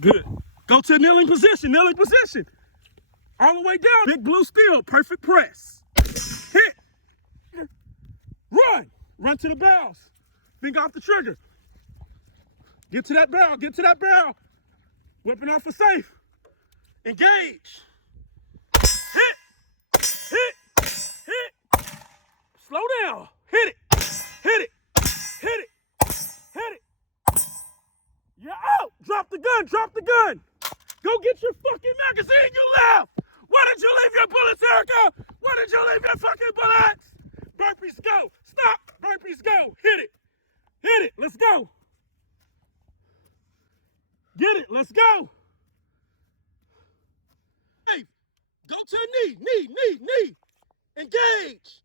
Good. Go to kneeling position, kneeling position. All the way down. Big blue steel, perfect press. Hit. Run. Run to the barrels. Finger off the trigger. Get to that barrel, get to that barrel. Weapon off for safe. Engage. Hit. Hit. Hit. Slow down. Hit it. Hit it. Hit it. Hit it. You're out. Drop the gun. Drop the gun. Go get your fucking magazine you left. Why did you leave your bullets, Erica? Why did you leave your fucking bullets? Burpees go. Stop. Burpees go. Hit it. Hit it. Let's go. Get it. Let's go. Hey, go to the knee. Knee. Engage.